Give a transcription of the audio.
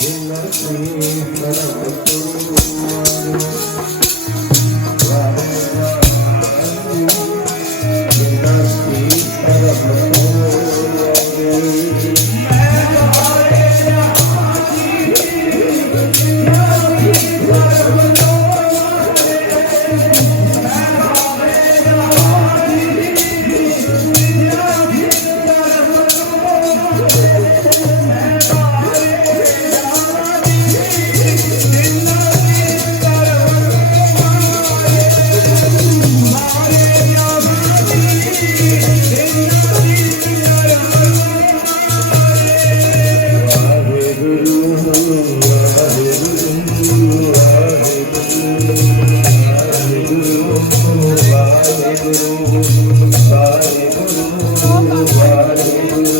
Thank you. Hare